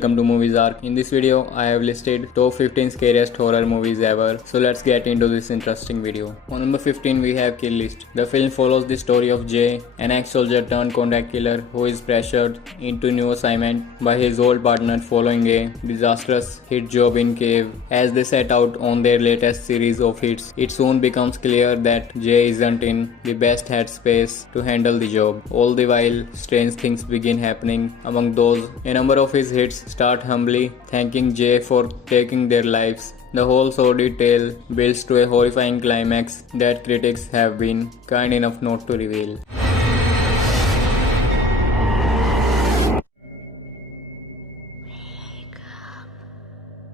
welcome to Movies Arc. In this video, I have listed top 15 scariest horror movies ever. So let's get into this interesting video. On number 15 we have Kill List. The film follows the story of Jay, an ex-soldier turned contact killer who is pressured into new assignment by his old partner following a disastrous hit job in cave. As they set out on their latest series of hits, it soon becomes clear that Jay isn't in the best headspace to handle the job. All the while, strange things begin happening among those. A number of his hits start humbly thanking Jay for taking their lives. The whole sordid tale builds to a horrifying climax that critics have been kind enough not to reveal.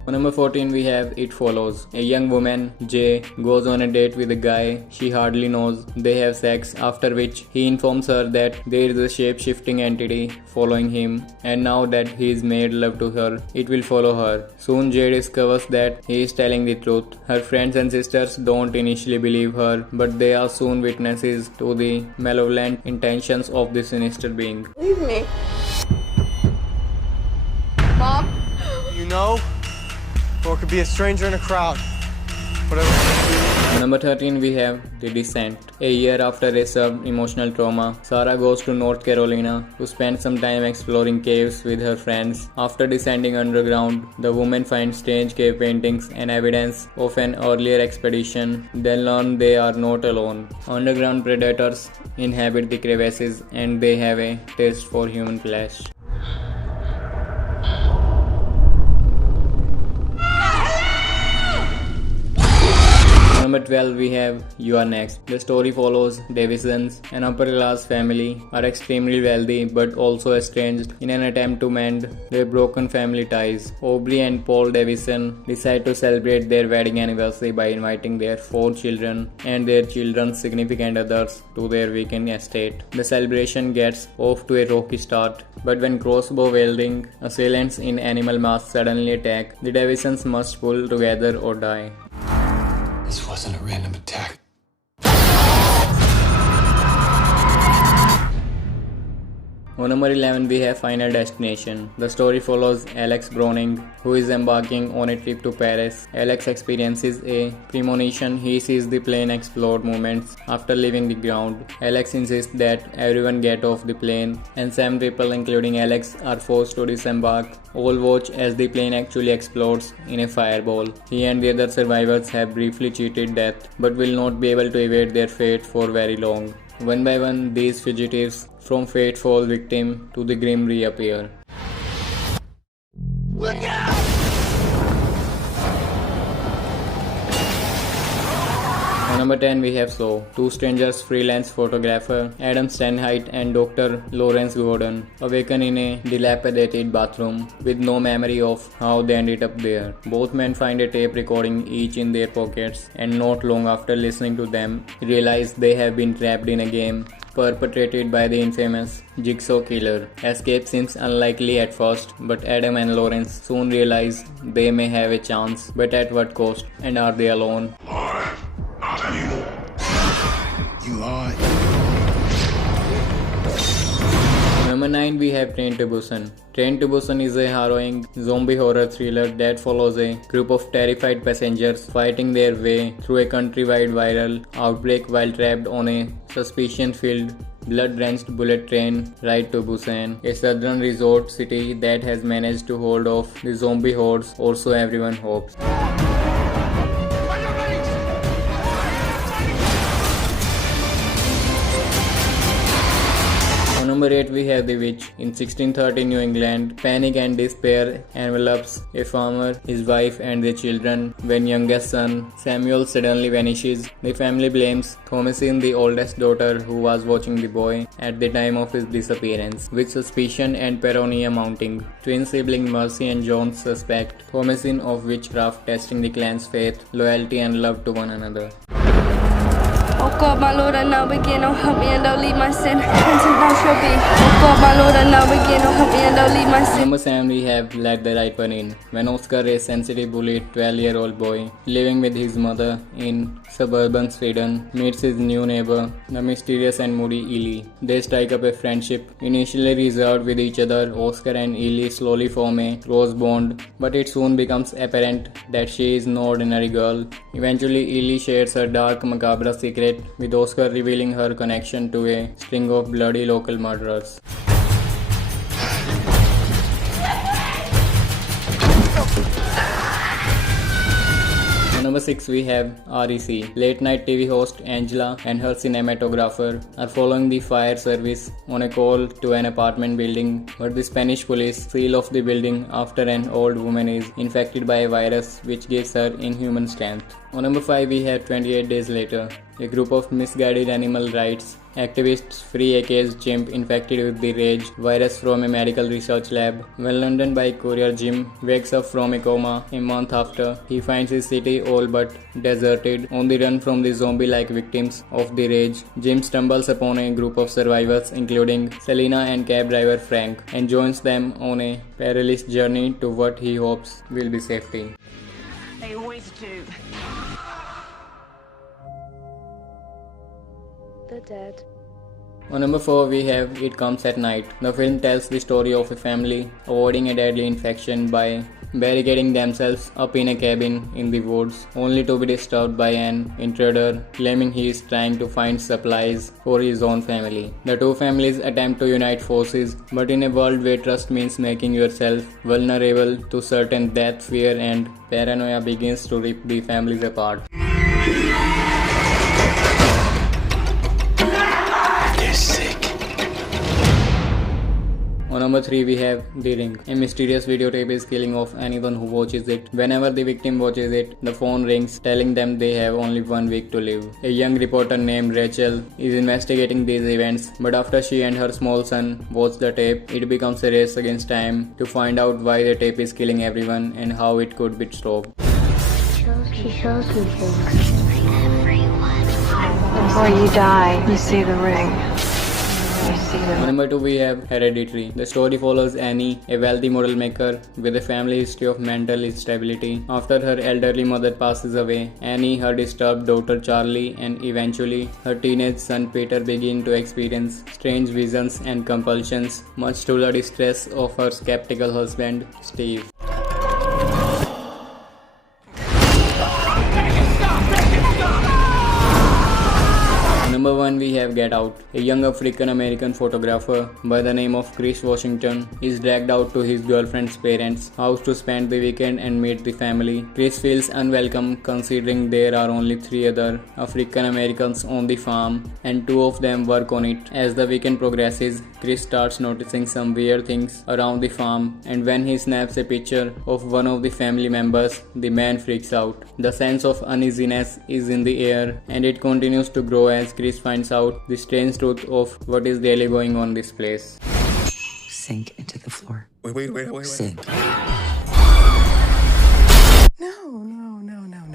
On number 14 we have It Follows. A young woman, Jay, goes on a date with a guy she hardly knows. They have sex, after which he informs her that there is a shape-shifting entity following him, and now that he's made love to her, it will follow her. Soon Jay discovers that he is telling the truth. Her friends and sisters don't initially believe her, but they are soon witnesses to the malevolent intentions of this sinister being. Leave me. Mom? You know? Or it could be a stranger in a crowd. Whatever. On number 13 we have The Descent. A year after a sub-emotional trauma, Sarah goes to North Carolina to spend some time exploring caves with her friends. After descending underground, the woman finds strange cave paintings and evidence of an earlier expedition. They learn they are not alone. Underground predators inhabit the crevices and they have a taste for human flesh. Number 12 we have You Are Next. The story follows Davisons, an upper-class family, are extremely wealthy but also estranged. In an attempt to mend their broken family ties, Aubrey and Paul Davison decide to celebrate their wedding anniversary by inviting their 4 children and their children's significant others to their weekend estate. The celebration gets off to a rocky start, but when crossbow-wielding assailants in animal masks suddenly attack, the Davisons must pull together or die. This wasn't a random attack. On number 11 we have Final Destination. The story follows Alex Browning, who is embarking on a trip to Paris. Alex experiences a premonition. He sees the plane explode moments after leaving the ground. Alex insists that everyone get off the plane, and 7 people including Alex are forced to disembark. All watch as the plane actually explodes in a fireball. He and the other survivors have briefly cheated death, but will not be able to evade their fate for very long. One by one, these fugitives from fate fall victim to the grim reappear. Look out! On number 10 we have Saw. 2 strangers, freelance photographer Adam Stanheight and Dr. Lawrence Gordon, awaken in a dilapidated bathroom with no memory of how they ended up there. Both men find a tape recording each in their pockets, and not long after listening to them, realize they have been trapped in a game perpetrated by the infamous Jigsaw Killer. Escape seems unlikely at first, but Adam and Lawrence soon realize they may have a chance, but at what cost, and are they alone? Not anymore. You are. Number 9 we have Train to Busan. Train to Busan is a harrowing zombie horror thriller that follows a group of terrified passengers fighting their way through a countrywide viral outbreak while trapped on a suspicion-filled, blood-drenched bullet train ride to Busan, a southern resort city that has managed to hold off the zombie hordes, or so everyone hopes. Number 8 we have The Witch. In 1630 New England, panic and despair envelops a farmer, his wife and their children when youngest son Samuel suddenly vanishes. The family blames Thomasin, the oldest daughter, who was watching the boy at the time of his disappearance, with suspicion and paranoia mounting. Twin sibling Mercy and John suspect Thomasin of witchcraft, testing the clan's faith, loyalty and love to one another. Oh God, my Lord, I now begin. Oh, help me and don't leave my sin. Repentant thou shalt be. Oh God, my Lord, I now begin. Oh, help me and don't leave my sin. Number 7 we have Let the Right One In. When Oscar, a sensitive bullied 12-year-old boy living with his mother in suburban Sweden, meets his new neighbor, the mysterious and moody Ellie. They strike up a friendship. Initially reserved with each other, Oscar and Ellie slowly form a close bond, but it soon becomes apparent that she is no ordinary girl. Eventually, Ellie shares her dark, macabre secret, with Oscar revealing her connection to a string of bloody local murderers. Number 6 we have REC. Late night TV host Angela and her cinematographer are following the fire service on a call to an apartment building, but the Spanish police seal off the building after an old woman is infected by a virus which gives her inhuman strength. On number 5 we have 28 Days Later. A group of misguided animal rights activists free a caged chimp infected with the rage virus from a medical research lab. When London bike courier Jim wakes up from a coma a month after, he finds his city all but deserted. On the run from the zombie-like victims of the rage, Jim stumbles upon a group of survivors including Selena and cab driver Frank, and joins them on a perilous journey to what he hopes will be safety. They always do. The dead. On number 4 we have It Comes at Night. The film tells the story of a family avoiding a deadly infection by barricading themselves up in a cabin in the woods, only to be disturbed by an intruder claiming he is trying to find supplies for his own family. The two families attempt to unite forces, but in a world where trust means making yourself vulnerable to certain death, fear and paranoia begins to rip the families apart. On number 3 we have The Ring. A mysterious videotape is killing off anyone who watches it. Whenever the victim watches it, the phone rings telling them they have only 1 week to live. A young reporter named Rachel is investigating these events, but after she and her small son watch the tape, it becomes a race against time to find out why the tape is killing everyone and how it could be stopped. She shows me things. Before you die, you see the ring. On number 2 we have Hereditary. The story follows Annie, a wealthy model maker with a family history of mental instability. After her elderly mother passes away, Annie, her disturbed daughter Charlie, and eventually her teenage son Peter begin to experience strange visions and compulsions, much to the distress of her skeptical husband Steve. Number 1 we have Get Out. A young African American photographer by the name of Chris Washington is dragged out to his girlfriend's parents' house to spend the weekend and meet the family. Chris feels unwelcome considering there are only 3 other African Americans on the farm and 2 of them work on it. As the weekend progresses, Chris starts noticing some weird things around the farm, and when he snaps a picture of one of the family members, the man freaks out. The sense of uneasiness is in the air, and it continues to grow as Chris finds out the strange truth of what is really going on in this place. Sink into the floor. Wait. Sink. No.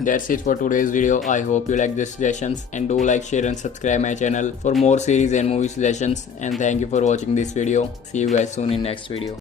That's it for today's video. I hope you like the suggestions, and do like, share and subscribe my channel for more series and movie suggestions, and thank you for watching this video. See you guys soon in next video.